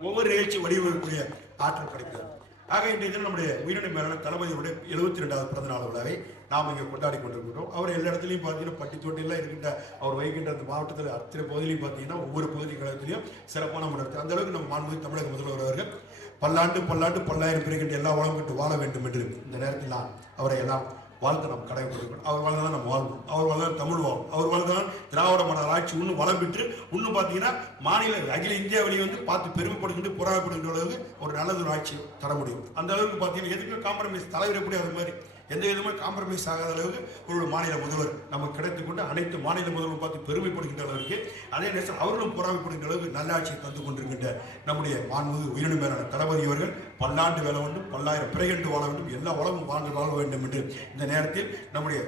ஒவ்வொரு நிகழ்ச்சி வடிவமைக்கக்கூடிய ஆற்றல் கிடைக்கிறது. ஆக இன்றைய தினம் நம்முடைய உயிரின மேலான தளபதியுடைய எழுபத்தி ரெண்டாவது பிறந்த நாள் விழாவை நாம் இங்கே கொண்டாடி கொண்டிருக்கிறோம் அவர் எல்லா இடத்துலையும் பார்த்தீங்கன்னா பட்டித்தொட்டிலாம் இருக்கின்ற அவர் வைக்கின்ற அந்த மாவட்டத்தில் அத்தனை பகுதியிலையும் பார்த்தீங்கன்னா ஒவ்வொரு பகுதி கழகத்திலையும் சிறப்பான முன்னெடுத்து அந்த அளவுக்கு நம்ம மாண்புமிகு தமிழக முதல்வர் அவர்கள் பல்லாண்டு பல்லாண்டு பல்லாயிரம் பிறகின்ற எல்லா உலகம் விட்டு வாழ வேண்டும் என்று இந்த நேரத்தில் நான் அவரை எல்லாம் வாழ்க்கை நம்ம கடைபிடிக்கணும் அவர் வாழ்ந்தான் நம்ம வாழ்வோம். அவர் வாழ்ந்தான் தமிழ் வாழும் அவர் வாழ்ந்தான் திராவிட மாடல் ஆட்சி இன்னும் வளம் பெற்று இன்னும் பார்த்தீங்கன்னா மாநில அகில இந்தியா வெளியே வந்து பார்த்து பெருமைப்படுகின்ற புறாப்படுகின்ற அளவுக்கு ஒரு நல்லது ஒரு ஆட்சி தர முடியும். அந்த அளவுக்கு பார்த்தீங்கன்னா எதுக்கு காம்ப்ரமைஸ் தலைவர் எப்படி அது மாதிரி. எந்த விதமாக காம்ப்ரமைஸ் ஆகாத அளவுக்கு ஒரு மாநில முதல்வர் நமக்கு கிடைத்து கொண்டு அனைத்து மாநில முதல்வர் பார்த்து பெருமைப்படுகின்ற அளவுக்கு அதே நேரத்தில் அவர்களும் பொறாமைப்படுகின்ற அளவுக்கு நல்ல ஆட்சியை தந்து கொண்டிருக்கின்ற நம்முடைய மாண்புமிகு உயிரின மேலான தளபதி அவர்கள் பல்லாண்டு வேலை வேண்டும் பல்லாயிரம் பிறகென்று வாழ வேண்டும் எல்லா உலகம் வாழ்ந்து வாழ வேண்டும் என்று இந்த நேரத்தில் நம்முடைய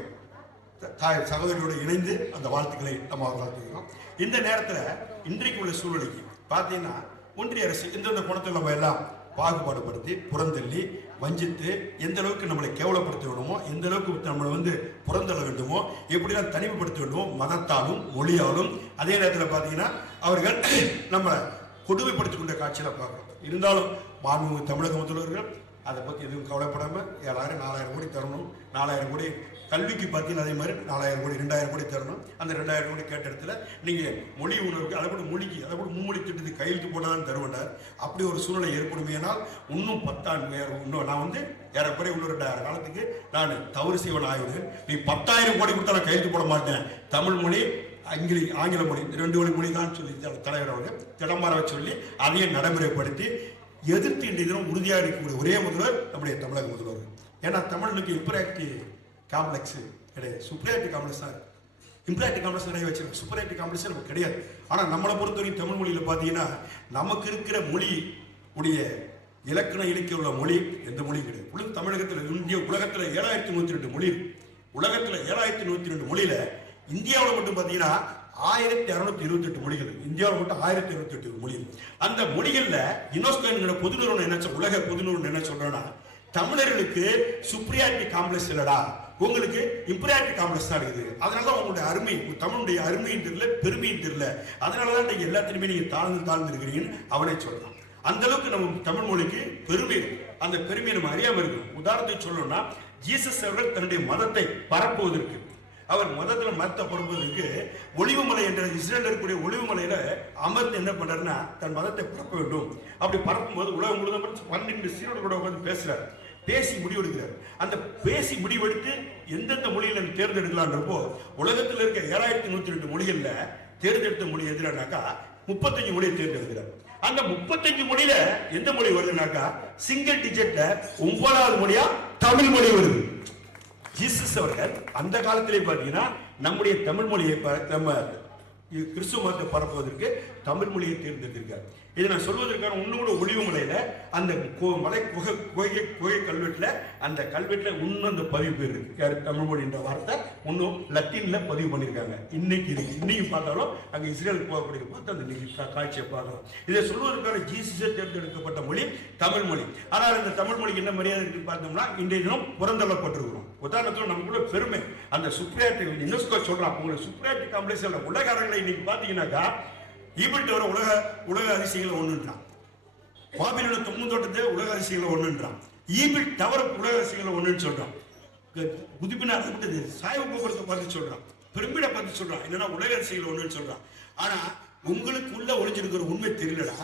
தாய் சகோதரியோடு இணைந்து அந்த வாழ்த்துக்களை நம்ம வாழ்த்துக்கிறோம் இந்த நேரத்தில் இன்றைக்கு உள்ள சூழ்நிலைக்கு பார்த்தீங்கன்னா ஒன்றிய அரசு எந்தெந்த குணத்தில் நம்ம எல்லாம் பாகுபாடுபடுத்தி புறந்தள்ளி வஞ்சித்து எந்த அளவுக்கு நம்மளை கேவலப்படுத்த வேண்டுமோ எந்த அளவுக்கு நம்மளை வந்து புறந்தள்ள வேண்டுமோ எப்படிலாம் தனிமைப்படுத்த வேண்டுமோ மதத்தாலும் மொழியாலும் அதே நேரத்தில் பார்த்தீங்கன்னா அவர்கள் நம்மளை கொடுமைப்படுத்திக் கொண்ட காட்சியில் பார்க்குறோம் இருந்தாலும் மாண்புமிகு தமிழக முதல்வர்கள் அதை பற்றி எதுவும் கவலைப்படாமல் ஏழாயிரம் நாலாயிரம் கோடி தரணும். நாலாயிரம் கோடி கல்விக்கு பார்த்தீங்கன்னா அதே மாதிரி நாலாயிரம் கோடி ரெண்டாயிரம் கோடி தரணும். அந்த ரெண்டாயிரம் கோடி கேட்ட இடத்துல நீங்கள் மொழி உணர்வுக்கு அதை கூட மொழிக்கு அதை கூட மும்மொழி திட்டத்துக்கு கையெழுத்து போட்டாலும் தருவனார் அப்படி ஒரு சூழ்நிலை ஏற்படுமேனால் இன்னும் பத்தாண்டு வேறு இன்னும் நான் வந்து ஏறக்குறைய இன்னும் ரெண்டாயிரம் காலத்துக்கு நான் தவறு செய்வன் ஆய்வு நீ பத்தாயிரம் கோடி கொடுத்தா நான் கையெழுத்து போட மாட்டேன். தமிழ் மொழி ஆங்கிலி ஆங்கில மொழி ரெண்டு மொழி மொழி தான் சொல்லி தலைவர் அவர்கள் திடமாற சொல்லி அதையும் நடைமுறைப்படுத்தி எதிர்த்து இன்றைய தினம் உறுதியாக இருக்கக்கூடிய ஒரே முதல்வர் நம்முடைய தமிழக முதல்வர். ஏன்னா தமிழனுக்கு இம்பராக்டி காம்ப்ளெக்ஸ் கிடையாது. சுப்ரியாரிட்டி காம்ப்ளெக்ஸ் தான் இம்பராக்டி காம்ப்ளெக்ஸ் நிறைய வச்சிருக்கோம் சூப்பராக்டி காம்ப்ளெக்ஸ் நமக்கு கிடையாது. ஆனால் நம்மளை பொறுத்தவரைக்கும் தமிழ் மொழியில் பார்த்தீங்கன்னா நமக்கு இருக்கிற மொழி உடைய இலக்கண இலக்கிய உள்ள மொழி எந்த மொழியும் கிடையாது. உலக தமிழகத்தில் இந்திய உலகத்தில் ஏழாயிரத்தி நூற்றி ரெண்டு மொழி உலகத்தில் ஏழாயிரத்தி நூற்றி ரெண்டு மொழியில் இந்தியாவில் மட்டும் பார்த்தீங்கன்னா ஆயிரத்தி அறுநூத்தி இருபத்தி எட்டு மொழிகள் இந்தியாவில் மட்டும் ஆயிரத்தி இருபத்தி எட்டு மொழி அந்த மொழிகளில் யுனெஸ்கோ பொது நிறுவனம் என்ன உலக பொது நிறுவனம் என்ன சொல்றேன்னா தமிழர்களுக்கு சுப்ரியாரிட்டி காம்ப்ளெக்ஸ் இல்லடா. உங்களுக்கு இம்பரியாரிட்டி காம்ப்ளெக்ஸ் தான் இருக்குது. அதனால தான் உங்களுடைய அருமை தமிழுடைய அருமையும் தெரியல பெருமையும் தெரியல. அதனால தான் நீங்கள் எல்லாத்திலுமே நீங்கள் தாழ்ந்து தாழ்ந்து இருக்கிறீங்கன்னு அவனே சொல்லலாம் அந்த அளவுக்கு நம்ம தமிழ் மொழிக்கு பெருமை அந்த பெருமையை நம்ம அறியாம இருக்கும் உதாரணத்துக்கு சொல்லணும்னா ஜீசஸ் அவர்கள் தன்னுடைய மதத்தை பரப்புவதற்கு அவர் மதத்தில் மதத்தை பரப்புவதற்கு ஒளிவுமலை என்ற இஸ்ரேல் இருக்கக்கூடிய ஒளிவுமலையில அமர்ந்து என்ன பண்றாருன்னா தன் மதத்தை பரப்ப வேண்டும். அப்படி பரப்பும் போது உலகம் முழுவதும் பன்னெண்டு சீரோடு கூட உட்காந்து பேசுறாரு. பேசி முடிவெடுக்கிறார். அந்த பேசி முடிவெடுத்து எந்தெந்த மொழியில் தேர்ந்தெடுக்கலான்றப்போ உலகத்தில் இருக்க ஏழாயிரத்தி நூத்தி ரெண்டு மொழிகளில் தேர்ந்தெடுத்த மொழி எதுனாக்கா முப்பத்தஞ்சு மொழியை தேர்ந்தெடுக்கிறார். அந்த முப்பத்தஞ்சு மொழியில எந்த மொழி வருதுனாக்கா சிங்கிள் டிஜிட்ல ஒன்பதாவது மொழியா தமிழ் மொழி வருது. ஜீசஸ் அவர்கள் அந்த காலத்திலே பார்த்தீங்கன்னா நம்முடைய தமிழ் மொழியை நம்ம கிறிஸ்துவ மதத்தை பரப்புவதற்கு தமிழ் மொழியை தேர்ந்தெடுத்திருக்கார். இதை நான் சொல்வதற்கான இன்னும் கூட ஒளிவு மலையில அந்த கோ- மலை குகை குகை குகை கல்வெட்டில் அந்த கல்வெட்டில் இன்னும் அந்த பதிவு பேர் இருக்கு. தமிழ் மொழி என்ற வார்த்தை இன்னும் லத்தீன்ல பதிவு பண்ணியிருக்காங்க இன்னைக்கு இருக்கு. இன்னைக்கு பார்த்தாலும் அங்கே இஸ்ரேலுக்கு போகக்கூடிய பார்த்து அந்த இன்னைக்கு காட்சியை பார்க்கலாம். இதை சொல்வதற்கான ஜீசஸே தேர்ந்தெடுக்கப்பட்ட மொழி தமிழ் மொழி. ஆனால் இந்த தமிழ் மொழிக்கு என்ன மரியாதை இருக்குன்னு பார்த்தோம்னா இன்றைய தினம் புறந்தள்ளப்பட்டிருக்கிறோம். உதாரணத்துல நமக்குள்ள பெருமை. அந்த சுப்ரியாட்டி யுனெஸ்கோ சொல்றான் உங்களுக்கு சுப்ரியாட்டி காம்ப்ளெக்ஸ் இல்ல உலக அரங்களை இன்னைக்கு பார்த்தீங்கன்னாக்கா ஈபிள்ட் வர உலக உலக அதிசயங்கள் ஒன்றுன்றான் பாபிலோட தொம்மந்தோட்டத்தை உலக அதிசயங்களை ஒன்றுன்றான் ஈபிள் டவர் உலக அதிசயங்கள் ஒன்றுன்னு சொல்றான். புதுப்பின அர்த்தப்பட்டது சாய்வு போக்குவரத்தை பார்த்து சொல்றான். பெருமிட பார்த்து சொல்றான். என்னன்னா உலக அதிசயங்கள் ஒன்றுன்னு சொல்றான். ஆனா உங்களுக்கு உள்ள ஒளிஞ்சிருக்கிற உண்மை தெரியலடா.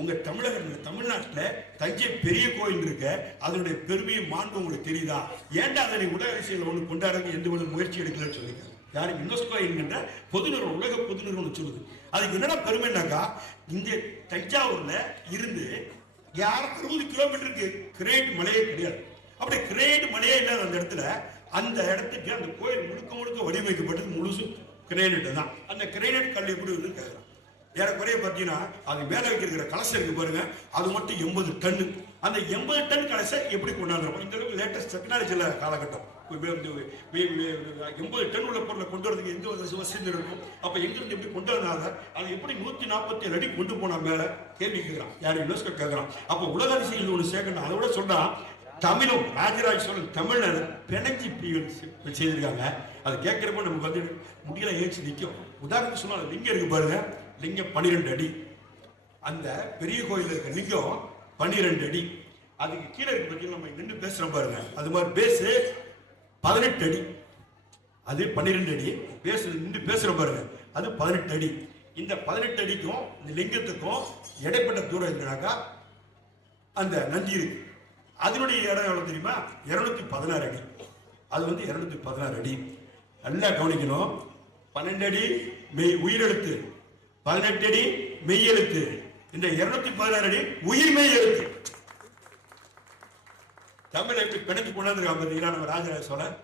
உங்க தமிழக தமிழ்நாட்டில் தஞ்சை பெரிய கோயில் இருக்க. அதனுடைய பெருமையும் மாண்பு உங்களுக்கு தெரியுதா? ஏன்டா அதை உலக அரசியல் ஒன்று கொண்டாடுறது எந்த ஒரு முயற்சி எடுக்கலன்னு சொல்லியிருக்காங்க? யாரு? யுனெஸ்கோ என்கின்ற பொது நிறுவனம் உலக பொது நிறுவனம் சொல்லுது. அதுக்கு என்னென்ன பெருமைனாக்கா இந்த தஞ்சாவூர்ல இருந்து யார் அறுபது கிலோமீட்டருக்கு கிரேட் மலையே கிடையாது. அப்படி கிரேட் மலையே இல்லாத அந்த இடத்துல அந்த இடத்துக்கு அந்த கோயில் முழுக்க முழுக்க வடிவமைக்கப்பட்டது முழுசும் கிரேனைட் தான். அந்த கிரேனைட் கல் எப்படி வந்து கேட்குறான் ஏறக்குறைய பார்த்தீங்கன்னா அது மேலே வைக்கிற கலசம் இருக்கு பாருங்க. அது மட்டும் எண்பது டன்னு அந்த எண்பது டன் கலசை எப்படி கொண்டாந்துருவோம் இந்த அளவுக்கு லேட்டஸ்ட் டெக்னாலஜியில் காலகட்டம். எண்பது டன் உள்ள பொருளை கொண்டு வரதுக்கு எந்த ஒரு வசதி இருக்கும் அப்போ எங்கிருந்து எப்படி கொண்டு வரனால அதை எப்படி நூற்றி நாற்பத்தி ஏழு அடி கொண்டு போன மேலே? கேள்வி கேட்கிறான். யார் யுனெஸ்கோ கேட்குறான். அப்போ உலக அதிசயம் ஒன்று சேர்க்கணும். அதை விட சொன்னால் தமிழும் ராஜராஜ சோழன் தமிழர் பிணைஞ்சி இப்படி செய்திருக்காங்க. அது கேட்குறப்ப நமக்கு வந்து முடியல ஏச்சு நிற்கும் உதாரணத்துக்கு சொன்னால் லிங்கம் இருக்கு பாருங்க. லிங்கம் பன்னிரெண்டு அடி. அந்த பெரிய கோயில் இருக்க லிங்கம் பன்னிரெண்டு அடி. அதுக்கு கீழே இருக்க பத்தி நம்ம நின்று பேசுகிற பாருங்க. அது மாதிரி பேசு பதினெட்டு அடி. அது பன்னிரெண்டு அடி. பேச நின்று பேசுகிற பாருங்க. அது பதினெட்டு அடி. இந்த பதினெட்டு அடிக்கும் இந்த லிங்கத்துக்கும் இடைப்பட்ட தூரம் என்னன்னாக்கா அந்த நந்தி இருக்கு. அதனுடைய இடம் எவ்வளோ தெரியுமா? இரநூத்தி பதினாறு அடி. அது வந்து இரநூத்தி பதினாறு அடி. நல்லா கவனிக்கணும். பன்னெண்டு அடி மெய் உயிரெழுத்து. பதினெட்டு அடி மெய் எழுத்து. இந்த இருநூத்தி பதினாறு அடி உயிர்மே இருக்கு எழுத்து. தமிழை எப்படி பிணைஞ்சு கொண்டாந்துருக்காங்க பார்த்தீங்களா நம்ம ராஜராஜ சோழன்.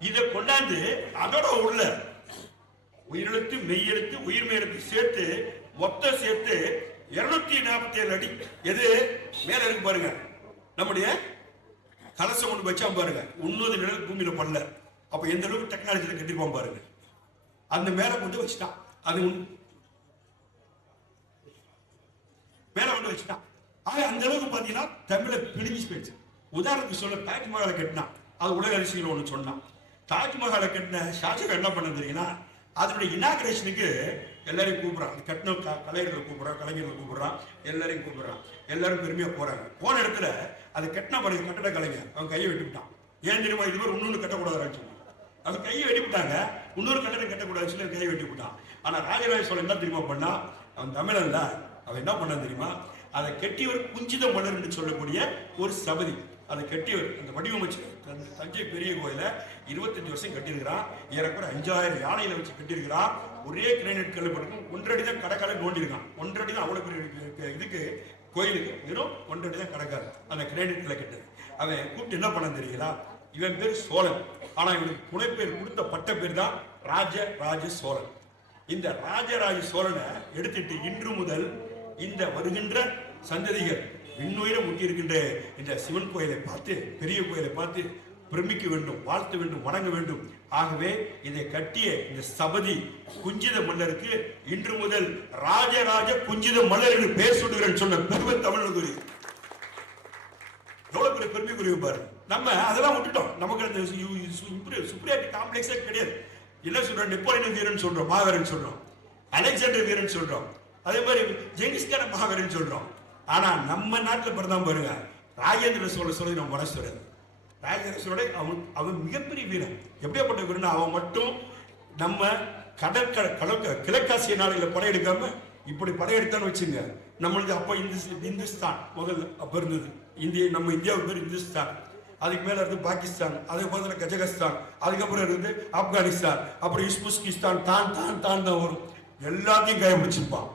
இதை கொண்டாந்து அதோட உள்ள உயிரெழுத்து மெய்யெழுத்து உயிர்மை எழுத்து சேர்த்து மொத்தம் சேர்த்து இருநூத்தி நாற்பத்தி ஏழு அடி. எது? மேல இருக்கு பாருங்க. நம்முடைய கலசம் ஒன்று வச்சா பாருங்க. உன்னோது நிழல் பூமியில பண்ணல அப்ப எந்த அளவுக்கு டெக்னாலஜியில கட்டிருப்பான் பாருங்க. அந்த மேல கொண்டு வச்சுட்டான். அது உன் மேல கொண்டு வச்சுட்டான் ஆக அந்த அளவுக்கு பாத்தீங்கன்னா தமிழை பிடிஞ்சு போயிடுச்சு. உதாரணத்துக்கு சொல்ல தாஜ்மஹாலை கட்டினான் அது உலக அரசியல் ஒன்று சொன்னான். தாஜ்மஹாலை கட்டின ஷாஜகா என்ன பண்ண தெரியுங்கன்னா அதனுடைய இனாகிரேஷனுக்கு எல்லாரையும் கூப்பிட்றான். அந்த கட்டின க- கலைஞர்களை கூப்பிட்றான் கலைஞர்களை கூப்பிட்றான். எல்லாரையும் கூப்பிட்றான். எல்லாரும் பெருமையாக போகிறாங்க போன இடத்துல அது கட்டின பழைய கட்டட கலைஞர் அவன் கையை வெட்டிவிட்டான் ஏன் தெரியுமா? இது மாதிரி இன்னொன்று கட்டக்கூடாதுன்னு சொன்னான். அது கையை வெட்டி விட்டாங்க. இன்னொரு கட்டடம் கட்டக்கூடாது சொல்லி கையை வெட்டி விட்டான். ராஜராஜ சோழன் என்ன தெரியுமா பண்ணா அவன் தமிழன்ல அவன் என்ன பண்ணான் தெரியுமா? அதை கெட்டியவர் குஞ்சித மலர் என்று சொல்லக்கூடிய ஒரு சபதி. அதை கெட்டியவர் அந்த வடிவமைச்சு தஞ்சை- தஞ்சை பெரிய கோயில இருபத்தஞ்சு வருஷம் கட்டியிருக்கிறான். ஏறக்குறை அஞ்சாயிரம் யானையில வச்சு கட்டியிருக்கிறான். ஒரே கிரைனட் கல் படுக்கும் ஒன்றடி தான் கடற்கரை நோண்டியிருக்கான். ஒன்றடி தான் அவ்வளவு பெரிய இதுக்கு- கோயிலுக்கு. வெறும் ஒன்றடி தான் கடற்கரை அந்த கிரைனட் கல்லை கெட்டது. அவன் கூப்பிட்டு என்ன பண்ண தெரியுங்களா? இவன் பேர் சோழன். ஆனா இவனுக்கு புனைப்பேர் கொடுத்த பட்ட பேர் தான் ராஜ ராஜ சோழன். இந்த ராஜராஜ சோழனை எடுத்துட்டு இன்று முதல் இந்த வருகின்ற சந்ததிகள் விண்ணுயிர முட்டியிருக்கின்ற இந்த சிவன் கோயிலை பார்த்து பெரிய கோயிலை பார்த்து பிரமிக்க வேண்டும் வாழ்த்த வேண்டும் வணங்க வேண்டும். ஆகவே இதை கட்டிய இந்த சபதி குஞ்சித மன்னருக்கு இன்று முதல் ராஜராஜ குஞ்சித மன்னர் என்று பேர் சொல்லுகிறேன் சொன்ன பெருமை தமிழ் எவ்வளவு பெரிய பெருமைக்குரிய பாரு. நம்ம அதெல்லாம் விட்டுட்டோம். நமக்கு அந்த சுப்ரியாட்டி காம்ப்ளெக்ஸே கிடையாது. என்ன சொல்றோம்? நெப்போலியன் வீரன் சொல்றோம் மாவீரன் சொல்றோம் அலெக்சாண்டர் வீரன் சொல்றோம். அதே மாதிரி ஜெங்கிஸ்கான மகாவீரன் சொல்றோம். ஆனா நம்ம நாட்டில் பிறந்தான் பாருங்க ராஜேந்திர சோழ சொல்லி நம்ம வர சொல்றது ராஜேந்திர சோழ அவன் அவன் மிகப்பெரிய வீரன். எப்படியாப்பட்ட வீரன் அவன் மட்டும் நம்ம கடற்கரை கடற்க கிழக்காசிய நாடுகளை படையெடுக்காம இப்படி படையெடுத்தான்னு வச்சுங்க. நம்மளுக்கு அப்போ இந்து இந்துஸ்தான் முதல்ல அப்போ இருந்தது. இந்திய நம்ம இந்தியாவுக்கு பேர் இந்துஸ்தான். அதுக்கு மேலே இருந்து பாகிஸ்தான் அதுக்கு பக்கத்துல கஜகஸ்தான் அதுக்கப்புறம் இருந்து ஆப்கானிஸ்தான் அப்புறம் இஸ்புஸ்கிஸ்தான் தான் தான் தான் தான் வரும். எல்லாத்தையும் கைப்பிடிச்சிருப்பான்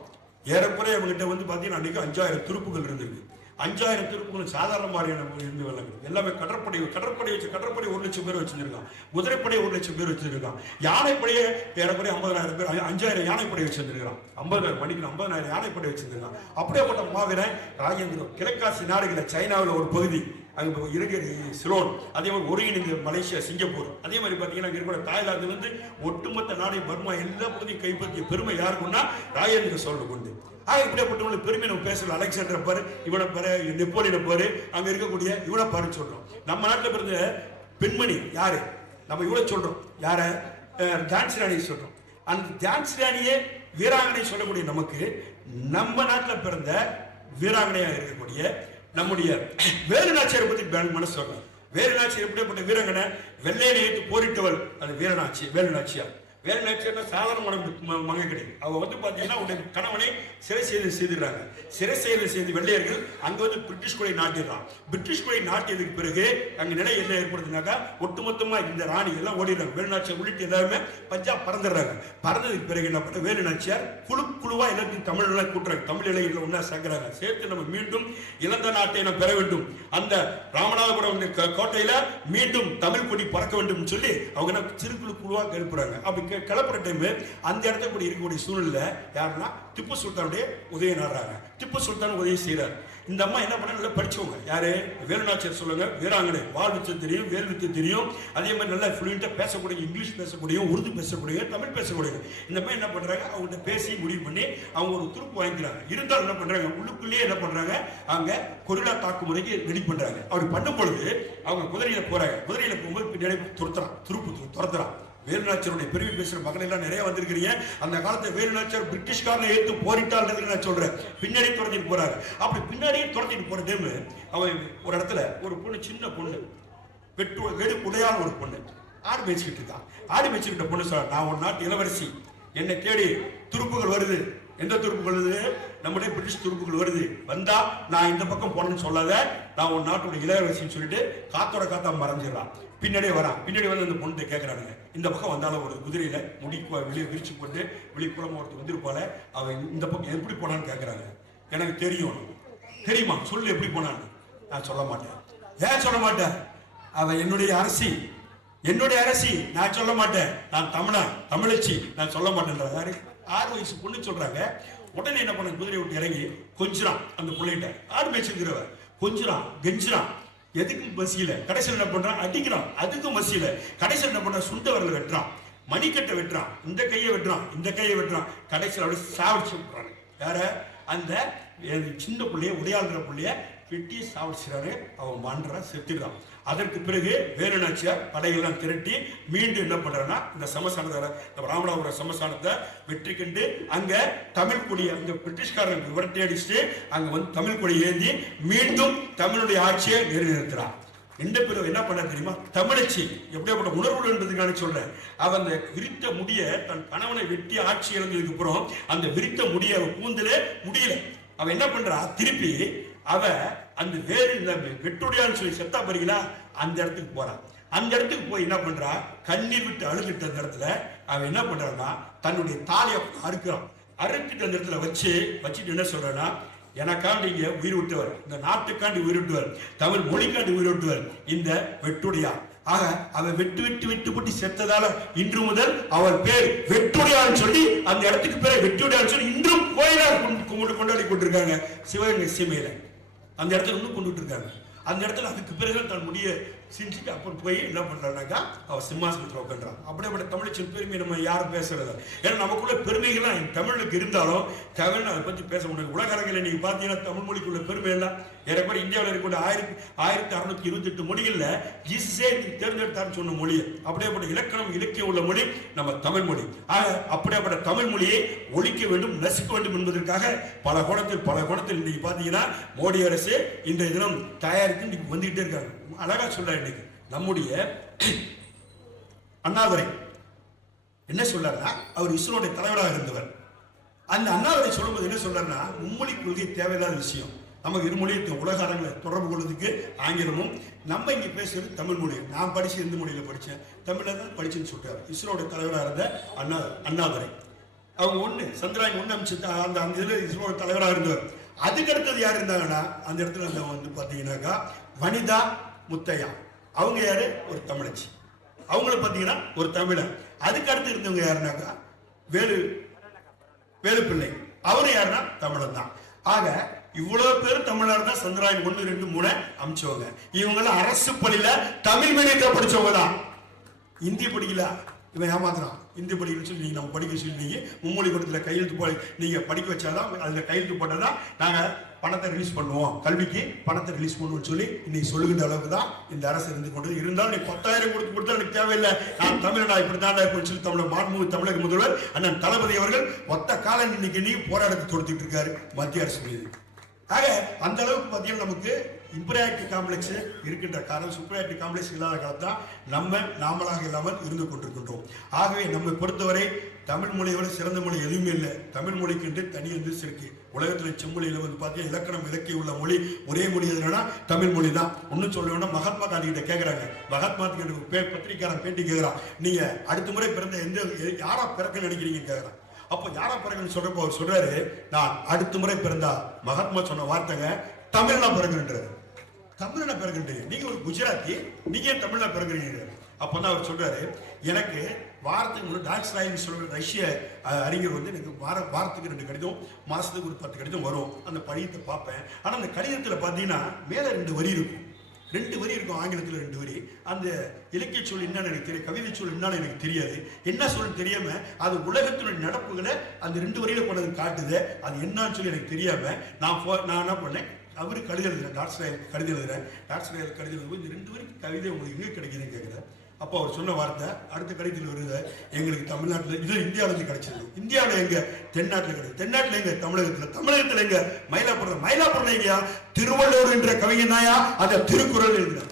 ஏறக்குறைய அவங்ககிட்ட வந்து பார்த்தீங்கன்னா அன்றைக்கி அஞ்சாயிரம் துருப்புகள் இருந்திருக்கு. அஞ்சாயிரம் திருப்புகள் சாதாரண மாதிரியான இருந்து விளங்குது எல்லாமே கடற்படை கடற்படை வச்சு கடற்படை ஒரு லட்சம் பேர் வச்சிருக்கான் குதிரைப்படை ஒரு லட்சம் பேர் வச்சிருக்கான் யானைப்படையை ஏறக்குறைய ஐம்பதாயிரம் பேர் அஞ்சாயிரம் யானைப்படை வச்சிருக்கான் ஐம்பதாயிரம் மணிக்கு ஐம்பதாயிரம் யானைப்படை வச்சிருக்கான் அப்படியேப்பட்ட மாவீரன் ராஜேந்திரன் கிழக்காசி நாடுகளை சைனாவில் ஒரு பகுதி. அங்கே இலங்கை சிலோன். அதே மாதிரி ஒருங்கிணைந்த மலேசியா சிங்கப்பூர். அதே மாதிரி பார்த்தீங்கன்னா இங்க இருக்கிற தாய்லாந்துலேருந்து ஒட்டுமொத்த நாடை பர்மா எல்லா பகுதியும் கைப்பற்றிய பெருமை யாருக்குன்னா ராயனுக்கு சோழனுக்கு உண்டு. ஆக இப்படியாப்பட்டவங்களுக்கு பெருமை நம்ம பேசல. அலெக்சாண்டர் பாரு இவனை பாரு நெப்போலியனை பாரு அங்கே இருக்கக்கூடிய இவனை பாருன்னு சொல்கிறோம் நம்ம நாட்டில் பிறந்த பெண்மணி யாரு? நம்ம இவ்வளோ சொல்கிறோம் யாரை? டான்ஸ் ராணியை சொல்கிறோம் அந்த டான்ஸ் ராணியே வீராங்கனை சொல்லக்கூடிய நமக்கு நம்ம நாட்டில் பிறந்த வீராங்கனையாக இருக்கக்கூடிய நம்முடைய வேலு நாச்சியாரை பற்றி பே- மனசு சொல்லணும் வேலு நாச்சியார் எப்படிப்பட்ட வீரங்கனை வெள்ளையில போரிட்டவர் போரிட்டவள் அது வீரநாச்சி வேலு நாச்சியார் வேலு சாதாரண மனம் மகன் கிடையாது. அவ வந்து பார்த்தீங்கன்னா உடைய கணவனை சிறை செய்து செய்திடுறாங்க. சிறை செய்து செய்து வெள்ளையர்கள் அங்கே வந்து பிரிட்டிஷ் கொலை நாட்டிடுறான். பிரிட்டிஷ் கொலை நாட்டியதுக்கு பிறகு அங்கே நிலை என்ன ஏற்படுதுனாக்கா ஒட்டுமொத்தமாக இந்த ராணி எல்லாம் ஓடிடுறாங்க. வேலு உள்ளிட்டு எல்லாருமே பஞ்சாப் பறந்துடுறாங்க. பறந்ததுக்கு பிறகு என்ன பண்ண வேலுநாச்சியார் குழு குழுவாக எல்லாத்தையும் தமிழெல்லாம் கூட்டுறாங்க. தமிழ் இளைஞர்கள் ஒன்றா சேர்க்கிறாங்க. சேர்த்து நம்ம மீண்டும் இழந்த நாட்டை நம்ம பெற வேண்டும். அந்த ராமநாதபுரம் கோட்டையில் மீண்டும் தமிழ் கொடி பறக்க வேண்டும் சொல்லி அவங்க என்ன சிறுகுழு குழுவாக எழுப்புறாங்க அப்படி கி- கிளப்புற டைம் அந்த இடத்துல கூட இருக்கக்கூடிய சூழ்நிலை யாருன்னா திப்பு சுல்தானுடைய உதவி நாடுறாங்க திப்பு சுல்தான் உதவி செய்கிறார் இந்த அம்மா என்ன பண்ண நல்லா படிச்சவங்க யாரு? வேலுநாச்சியர் சொல்லுங்க. வீராங்கனை. வாழ் வித்து தெரியும் வேல் வித்து தெரியும். அதே மாதிரி நல்லா ஃப்ளூயண்டா பேசக்கூடிய இங்கிலீஷ் பேசக்கூடிய உருது பேசக்கூடிய தமிழ் பேசக்கூடிய. இந்த மாதிரி என்ன பண்றாங்க? அவங்கள்ட்ட பேசி முடிவு பண்ணி அவங்க ஒரு துருப்பு வாங்கிக்கிறாங்க. இருந்தாலும் என்ன பண்றாங்க? உள்ளுக்குள்ளேயே என்ன பண்றாங்க? அங்க கொரில்லா தாக்குமுறைக்கு ரெடி பண்றாங்க. அப்படி பண்ணும் பொழுது அவங்க குதிரையில போறாங்க. குதிரையில போகும்போது பின்னாடி துரத்துறான். துருப்பு துரத்துறான். வேலுநாச்சியருடைய பெருமை பேசுற மகள் எல்லாம் நிறைய வந்திருக்கிறீங்க. அந்த காலத்துல வேலுநாச்சியார் பிரிட்டிஷ்காரனை எடுத்து போரிட்டாள்ன்றதுக்கு நான் சொல்றேன். பின்னாடி துரத்திட்டு போறாரு. அப்படி பின்னாடியே துரத்திட்டு போற டைம் அவன் ஒரு இடத்துல ஒரு பொண்ணு சின்ன பொண்ணு வெட்டு வெடு உடையான ஒரு பொண்ணு ஆடு மேய்ச்சிக்கிட்டு இருக்கான் ஆடு மேய்ச்சிக்கிட்ட பொண்ணு சொல்ற நான் ஒரு நாட்டு இளவரசி. என்னை தேடி துருப்புகள் வருது. எந்த துருப்புகள் வருது நம்முடைய பிரிட்டிஷ் துருப்புகள் வருது. வந்தா நான் இந்த பக்கம் போனேன்னு சொல்லாத நான் ஒரு நாட்டுடைய இளவரசின்னு சொல்லிட்டு காத்தோட காத்தா மறைஞ்சிடறான் பின்னாடியே வரான் பின்னாடி வந்து அந்த பொண்ணு கேட்கறானுங்க இந்த பக்கம் வந்தாலும் ஒரு குதிரையில முடி வெளியே விரிச்சு போட்டு வெளிப்புறமா ஒருத்தர் வந்திருப்பால அவன் இந்த பக்கம் எப்படி போனான்னு கேட்கறாங்க எனக்கு தெரியும். தெரியுமா? சொல்லு எப்படி போனான்னு. நான் சொல்ல மாட்டேன். ஏன் சொல்ல மாட்டேன்? அவன் என்னுடைய அரசி. என்னுடைய அரசி. நான் சொல்ல மாட்டேன். நான் தமிழன் தமிழச்சி. நான் சொல்ல மாட்டேன் ஆறு வயசு பொண்ணு சொல்றாங்க. உடனே என்ன பண்ண குதிரை விட்டு இறங்கி கொஞ்சிறான் அந்த பிள்ளைகிட்ட. ஆடு மேய்ச்சிருக்கிறவ கொஞ்சிறான் கெஞ்சிறான். எதுக்கும் மசியில கடைசியில் என்ன பண்றான்? அடிக்கிறான். அதுக்கும் மசியில கடைசியில் என்ன பண்றான்? சுண்ட வரல வெட்டுறான். மணிக்கட்டை வெட்டுறான். இந்த கையை வெட்டுறான். இந்த கையை வெட்டுறான். கடைசியில் அப்படியே சாவடிச்சு விட்டுறாங்க யார? அந்த சின்ன பிள்ளைய உடையாளுற பிள்ளைய வெட்டி சாவடிச்சுறாரு. அவன் மாண்டுறான் செத்துடுறான். அதற்கு பிறகு வேலுநாச்சியார் படையெல்லாம் திரட்டி மீண்டும் என்ன பண்றான்னா இந்த சமஸ்தானத்தை இந்த ராமநாதபுரம் சமஸ்தானத்தை வெற்றி கண்டு அங்க தமிழ் கொடி அந்த பிரிட்டிஷ்காரர்களுக்கு விரட்டி அடிச்சுட்டு அங்க வந்து தமிழ் கொடி ஏந்தி மீண்டும் தமிழுடைய ஆட்சியை நிலைநிறுத்துறான் எந்த பிறகு என்ன பண்ண தெரியுமா? தமிழச்சி எப்படியாப்பட்ட உணர்வுகள் நான் சொல்றேன். அவன் அந்த விரித்த முடிய தன் கணவனை வெட்டி ஆட்சி இழந்ததுக்கு அப்புறம் அந்த விரித்த முடிய கூந்தலே முடியல. அவன் என்ன பண்றா? திருப்பி அவ அந்த வேறு இந்த வெட்டுடையான்னு சொல்லி செத்தா பாருங்களா அந்த இடத்துக்கு போறான். அந்த இடத்துக்கு போய் என்ன பண்றா? கண்ணீர் விட்டு அழுகிட்ட அந்த இடத்துல அவன் என்ன பண்றான்னா தன்னுடைய தாலியை அறுக்கிறான். அறுத்துட்டு அந்த இடத்துல வச்சு வச்சுட்டு என்ன சொல்றான்னா எனக்காண்டி இங்க உயிர் விட்டவர் இந்த நாட்டுக்காண்டி உயிர் விட்டுவர் தமிழ் மொழிக்காண்டி உயிர் விட்டுவர் இந்த வெட்டுடையா ஆக அவன் வெட்டு வெட்டு வெட்டு போட்டு செத்ததால இன்று முதல் அவர் பேர் வெட்டுடையான்னு சொல்லி அந்த இடத்துக்கு பேர் வெட்டுடையான்னு சொல்லி இன்றும் கோயிலாக கொண்டாடி கொண்டிருக்காங்க சிவகங்கை சீமையில. அந்த இடத்துல இன்னும் கொண்டுட்டு இருக்காங்க. அந்த இடத்துல அதுக்கு பிறகு தன் முடிய சிந்திட்டு அப்புறம் போய் என்ன பண்றானாக்கா அவர் சிம்மாசனத்தில் உட்காந்துறான் அப்படியே தமிழச்சின் பெருமை நம்ம யாரும் பேசுறது ஏன்னா நமக்குள்ள பெருமைகள்லாம் என் தமிழுக்கு இருந்தாலும் தமிழ் அதை பற்றி பேச முடியாது. உலக அரங்கில் பார்த்தீங்கன்னா பாத்தீங்கன்னா தமிழ் மொழிக்குள்ள பெருமை எல்லாம் ஏறக்குறைய இந்தியாவில் இருக்கக்கூடிய ஆயிரத்தி ஆயிரத்தி அறுநூத்தி இருபத்தி எட்டு மொழிகள்ல ஜிசே தேர்ந்தெடுத்தான்னு சொன்ன மொழி. அப்படியேப்பட்ட இலக்கணம் இலக்கியம் உள்ள மொழி நம்ம தமிழ் மொழி. ஆக அப்படியேப்பட்ட தமிழ் மொழியை ஒழிக்க வேண்டும் நசுக்க வேண்டும் என்பதற்காக பல கோணத்தில் பல கோணத்தில் இன்னைக்கு பார்த்தீங்கன்னா மோடி அரசு இன்றைய தினம் தயார் இருக்கு இன்னைக்கு வந்துகிட்டே இருக்காங்க அழகா சொல்ற இன்னைக்கு. நம்முடைய அண்ணாதுரை. என்ன சொல்றாருன்னா அவர் இஸ்ரோடைய தலைவராக இருந்தவர். அந்த அண்ணாதுரை சொல்லும்போது என்ன சொல்றாருன்னா மும்மொழி கொள்கை தேவையில்லாத விஷயம். நமக்கு இருமொழியை உலக அரங்கில் தொடர்பு கொள்வதுக்கு ஆங்கிலமும். நம்ம இங்க பேசுறது தமிழ் மொழி. நான் படிச்சு எந்த மொழியில படிச்சேன்? தமிழில் தான் படிச்சேன்னு சொல்றாரு. இஸ்ரோடைய தலைவராக இருந்த அண்ணா அண்ணாதுரை. அவங்க ஒண்ணு சந்திராயன் ஒண்ணு அமைச்சு அந்த அந்த இதுல இஸ்ரோட தலைவராக இருந்தவர். அதுக்கு அடுத்தது யார் இருந்தாங்கன்னா அந்த இடத்துல வந்து பார்த்தீங்கன்னாக்கா வனிதா முத்தையா. அவங்க யாரு? ஒரு தமிழச்சி. அவங்கள பார்த்தீங்கன்னா ஒரு தமிழன் அதுக்கு அடுத்து இருந்தவங்க யாருனாக்கா வேலு வேலுப்பிள்ளை. அவரும் யாருன்னா தமிழன் தான். ஆக இவ்வளவு பேர் தமிழர் தான். சந்திராயன் ஒண்ணு ரெண்டு மூணு அமிச்சவங்க. இவங்கெல்லாம் அரசு பள்ளியில தமிழ் மீடியத்தை படிச்சவங்க தான். இந்தி படிக்கல. இவன் ஏமாத்துறான். இந்தி படிக்கணும்னு சொல்லி நீங்கள் நம்ம படிக்க சொல்லி நீங்க மும்மொழி படத்தில் கையெழுத்து போய் நீங்கள் படிக்க வச்சாதான் அதில் கையெழுத்து போட்டாதான் நாங்கள் பணத்தை ரிலீஸ் பண்ணுவோம். கல்விக்கு பணத்தை ரிலீஸ் பண்ணுவோம்னு சொல்லி இன்னைக்கு சொல்லுகின்ற அளவுக்கு தான் இந்த அரசு இருந்து கொண்டு இருந்தாலும் நீ பத்தாயிரம் கொடுத்து கொடுத்தா எனக்கு தேவையில்லை. நான் தமிழனா இப்படி தான் இருப்பேன்னு சொல்லி தமிழ் மாண்புமிகு தமிழக முதல்வர் அண்ணன் தளபதி அவர்கள் ஒத்த காலம் இன்னைக்கு நீ போராட்டத்தை தொடுத்துட்டு இருக்காரு மத்திய அரசு மீது. ஆக அந்த அளவுக்கு பார்த்தீங்கன்னா நமக்கு இம்பராக்டி காம்ப்ளெக்ஸ் இருக்கின்ற காரணம் சுப்பராக்டி காம்ப்ளெக்ஸ் இல்லாத காலத்தான் நம்ம நாமளாக இல்லாமல் இருந்து கொண்டிருக்கின்றோம். ஆகவே நம்மை பொறுத்தவரை தமிழ் மொழியோட சிறந்த மொழி எதுவுமே இல்லை. தமிழ் மொழிக்கு என்று தனி வந்து இருக்கு. உலகத்தில் செம்மொழியில் வந்து பார்த்தீங்கன்னா இலக்கணம் இலக்கிய உள்ள மொழி ஒரே மொழி எதுனா தமிழ் மொழி தான். ஒன்றும் சொல்ல வேண்டாம். மகாத்மா காந்தி கிட்ட கேட்குறாங்க மகாத்மா காந்தி பே பத்திரிக்கையாளர் பேட்டி கேட்குறான் நீங்கள் அடுத்த முறை பிறந்த எந்த யாரா பிறக்க நினைக்கிறீங்க கேட்குறான் அப்போ யாரா பிறகுன்னு சொல்றப்போ அவர் சொல்றாரு நான் அடுத்த முறை பிறந்தா மகாத்மா சொன்ன வார்த்தைங்க தமிழ்லாம் பிறகுன்றாரு தமிழ்ல பிறகுன்றீங்க நீங்க ஒரு குஜராத்தி நீங்க ஏன் தமிழ்ல அப்போ அப்பதான் அவர் சொல்றாரு எனக்கு வாரத்துக்கு முன்னாடி டாக்ஸ் ராயின்னு சொல்ற ரஷ்ய அறிஞர் வந்து எனக்கு வார வாரத்துக்கு ரெண்டு கடிதம் மாசத்துக்கு ஒரு பத்து கடிதம் வரும். அந்த படியத்தை பார்ப்பேன். ஆனா அந்த கடிதத்துல பாத்தீங்கன்னா மேல ரெண்டு வரி இருக்கும். ரெண்டு வரி இருக்கும் ஆங்கிலத்தில் ரெண்டு வரி. அந்த இலக்கிய சொல் என்னன்னு எனக்கு தெரியும் கவிதை சொல் என்னன்னு எனக்கு தெரியாது. என்ன சொல்லு தெரியாம அது உலகத்தினுடைய நடப்புகளை அந்த ரெண்டு வரியில கொண்டது காட்டுது. அது என்னன்னு சொல்லி எனக்கு தெரியாம நான் போ- நான் என்ன பண்ணேன் அவருக்கு கடிதம் எழுதுறேன் டாக்டர் கடிதம் எழுதுறேன் டாக்டர் கடிதம் எழுதும்போது இந்த ரெண்டு வரைக்கும் கவிதை உங்களுக்கு எங்கே கிடைக்குதுன்னு கேட்குறேன் அப்போ அவர் சொன்ன வார்த்தை அடுத்த கடிதத்தில் வருது எங்களுக்கு தமிழ்நாட்டில் இது இந்தியாவிலேருந்து கிடைச்சது இந்தியாவில் எங்க தென்னாட்டில் கிடையாது தென்னாட்டில் எங்க தமிழகத்தில்? தமிழகத்தில் எங்க? மயிலாப்பூர் மயிலாப்பூர்ல எங்கயா? திருவள்ளுவர் என்ற கவிஞனாயா அதை திருக்குறள் எழுதுகிறார்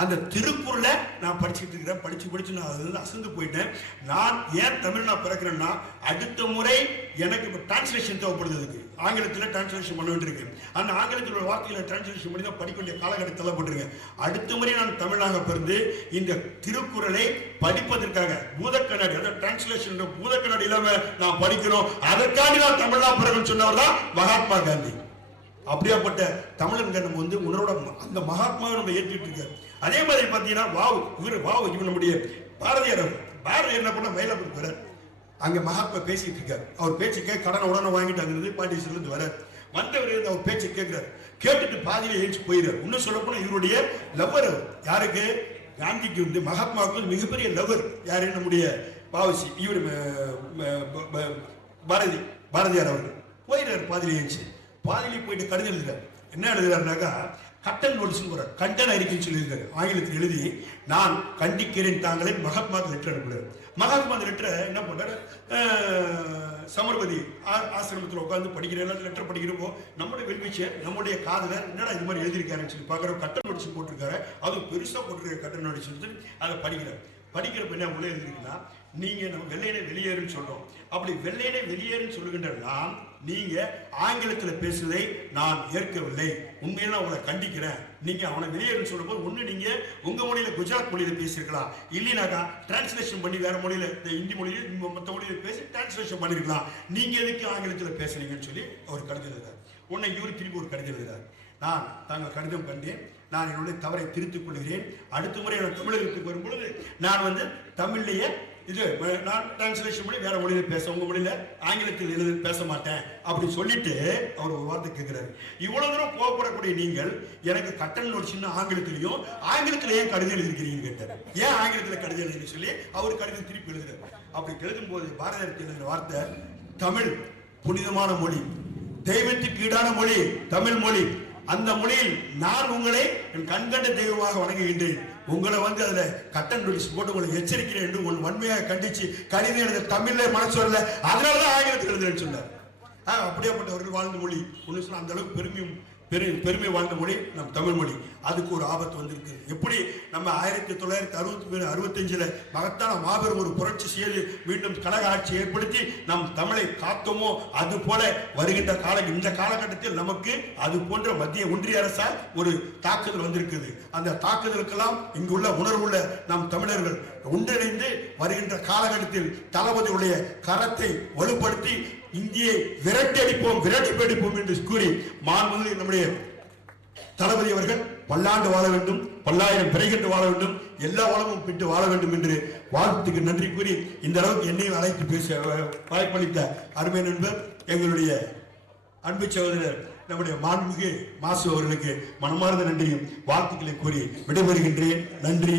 அந்த திருக்குறளை நான் படிச்சுட்டு இருக்கிறேன். படிச்சு படிச்சு நான் அதுல அசந்து போயிட்டேன். நான் ஏன் தமிழ் நான் பிறக்கிறேன்னா அடுத்த முறை எனக்கு இப்போ டிரான்ஸ்லேஷன் தேவைப்படுது அதுக்கு. ஆங்கிலத்தில் டிரான்ஸ்லேஷன் பண்ண வேண்டியிருக்கு. அந்த ஆங்கிலத்தில் உள்ள வார்த்தைகளை டிரான்ஸ்லேஷன் பண்ணி தான் படிக்க வேண்டிய காலகட்டத்தில் தள்ளப்பட்டிருக்கேன் அடுத்த முறை நான் தமிழாக பிறந்து இந்த திருக்குறளை படிப்பதற்காக பூதக்கண்ணாடி அதாவது டிரான்ஸ்லேஷன் பூதக்கண்ணாடி இல்லாமல் நான் படிக்கிறோம். அதற்காண்டி நான் தமிழாக பிறகுன்னு சொன்னவர் தான் மகாத்மா காந்தி. அப்படியாப்பட்ட தமிழன்கள் நம்ம வந்து உணரோட அந்த மகாத்மாவை நம்ம ஏற்றிட்டு இருக்க அதே மாதிரி பார்த்தீங்கன்னா வாவ் இவர் வாவ் இவர் நம்முடைய பாரதியார் அவர். பாரதியார் என்ன பண்ண மயிலாப்பூர் வர அங்கே மகாத்மா பேசிட்டு இருக்காரு. அவர் பேச்சு கே கடனை உடனே வாங்கிட்டு அங்கிருந்து பாண்டிச்சேரியில வர வந்தவர் இருந்து அவர் பேச்சை கேட்கிறார். கேட்டுட்டு பாதியில ஏஞ்சி போயிடுறார் இன்னும் சொல்ல போனா இவருடைய லவ்வர் யாருக்கு? காந்திக்கு வந்து மகாத்மாவுக்கு மிகப்பெரிய லவ்வர் யாரு? நம்முடைய பாவசி இவர் பாரதி பாரதியார் அவர்கள். போயிடுறார் பாதியில ஏஞ்சி பாதியில போயிட்டு கடிதம் எழுதுறாரு. என்ன எழுதுறாருனாக்கா கட்டன் நோட்டீஸ் ஒரு கண்டன அறிக்கைன்னு சொல்லியிருக்காரு. ஆங்கிலத்தில் எழுதி நான் கண்டிக்கிறேன் தாங்களே மகாத்மா லெட்டர் அனுப்புறாரு. மகாத்மா அந்த லெட்டரை என்ன பண்றாரு சமர்பதி ஆ- ஆசிரமத்தில் உட்காந்து படிக்கிற எல்லாம் லெட்டர் படிக்கிறப்போ நம்மளுடைய வெல்விச்சர் நம்முடைய காதில் என்னடா இது மாதிரி எழுதியிருக்காருன்னு சொல்லி பார்க்குற கட்டன் நோட்டீஸ் போட்டிருக்காரு. அதுவும் பெருசாக போட்டிருக்காரு கட்டன் நோட்டீஸ் சொல்லி அதை படிக்கிறார். படிக்கிறப்ப என்ன உள்ள எழுதிருக்குன்னா நீங்க நம்ம வெள்ளையனை வெளியேறுன்னு சொல்றோம் அப்படி வெள்ளையனே வெளியேறுன்னு சொல்லுகின்ற நான் நீங்க ஆங்கிலத்தில் பேசுவதை நான் ஏற்கவில்லை. உண்மையில நான் கண்டிக்கிறேன். நீங்க அவனை வெளியேறுன்னு சொல்லும்போது ஒண்ணு நீங்க உங்க மொழியில குஜராத் மொழியில பேசியிருக்கலாம். இல்லைனாக்கா டிரான்ஸ்லேஷன் பண்ணி வேற மொழியில இந்த ஹிந்தி மொழியில மற்ற மொழியில பேசி டிரான்ஸ்லேஷன் பண்ணிருக்கலாம். நீங்க எதுக்கு ஆங்கிலத்தில் பேசுறீங்கன்னு சொல்லி அவர் கடிதம் எழுதுறார். உன்னை இவரு திருப்பி ஒரு கடிதம் எழுதுறார். நான் தாங்கள் கடிதம் கண்டேன். நான் என்னுடைய தவறை திருத்திக் கொள்கிறேன். அடுத்த முறை நான் தமிழகத்துக்கு வரும்பொழுது நான் வந்து தமிழ்லையே இது நான் டிரான்ஸ்லேஷன் பண்ணி வேற மொழியில பேச உங்க மொழியில ஆங்கிலத்தில் எழுத பேச மாட்டேன் அப்படி சொல்லிட்டு அவர் ஒரு வார்த்தை கேட்கிறாரு இவ்வளவு தூரம் கோபப்படக்கூடிய நீங்கள் எனக்கு கட்டணம் ஒரு சின்ன ஆங்கிலத்திலையும் ஆங்கிலத்தில் ஏன் கடிதம் எழுதிருக்கிறீங்க கேட்டார். ஏன் ஆங்கிலத்தில் கடிதம் எழுதுன்னு சொல்லி அவர் கடிதம் திருப்பி எழுதுறாரு. அப்படி எழுதும் போது பாரதியார் எழுதுகிற வார்த்தை தமிழ் புனிதமான மொழி தெய்வத்துக்கு ஈடான மொழி தமிழ் மொழி. அந்த மொழியில் நான் உங்களை என் கண்கண்ட தெய்வமாக வணங்குகின்றேன். உங்களை வந்து அதுல கட்டன் நோட்டீஸ் போட்டு உங்களை எச்சரிக்கிறேன் என்று உன் வன்மையாக கண்டிச்சு கடிதம் எழுத தமிழ்ல மனசு வரல. அதனாலதான் ஆங்கிலத்தில் எழுதுன்னு சொன்னார். ஆஹ் அப்படியாப்பட்டவர்கள் வாழ்ந்த மொழி. ஒன்று சொன்னா அந்த அளவுக்கு பெருமையும் பெரு பெருமை வாழ்ந்த மொழி நம் தமிழ் மொழி. அதுக்கு ஒரு ஆபத்து வந்திருக்கு எப்படி நம்ம ஆயிரத்தி தொள்ளாயிரத்தி அறுபத்தி அறுபத்தஞ்சில் மகத்தான மாபெரும் ஒரு புரட்சி செய்து மீண்டும் கழக ஆட்சி ஏற்படுத்தி நம் தமிழை காத்தோமோ? அது போல வருகின்ற கால இந்த காலகட்டத்தில் நமக்கு அது போன்ற மத்திய ஒன்றிய அரசால் ஒரு தாக்குதல் வந்திருக்குது அந்த தாக்குதலுக்கெல்லாம் இங்குள்ள உணர்வுள்ள நம் தமிழர்கள் ஒன்றிணைந்து வருகின்ற காலகட்டத்தில் தளபதியுடைய கரத்தை வலுப்படுத்தி இந்தியை விரட்டி அடிப்போம் விரட்டி அடிப்போம் என்று கூறி மாண்புமிகு நம்முடைய தளபதி அவர்கள் பல்லாண்டு வாழ வேண்டும் பல்லாயிரம் பிறைகட்டு வாழ வேண்டும் எல்லா வளமும் பெற்று வாழ வேண்டும் என்று வாழ்த்துக்கு நன்றி கூறி இந்த அளவுக்கு என்னையும் அழைத்து பேச வாய்ப்பளித்த அருமை நண்பர் எங்களுடைய அன்பு சகோதரர் நம்முடைய மாண்புமிகு மாசு அவர்களுக்கு மனமார்ந்த நன்றியும் வாழ்த்துக்களை கூறி விடைபெறுகின்றேன். நன்றி.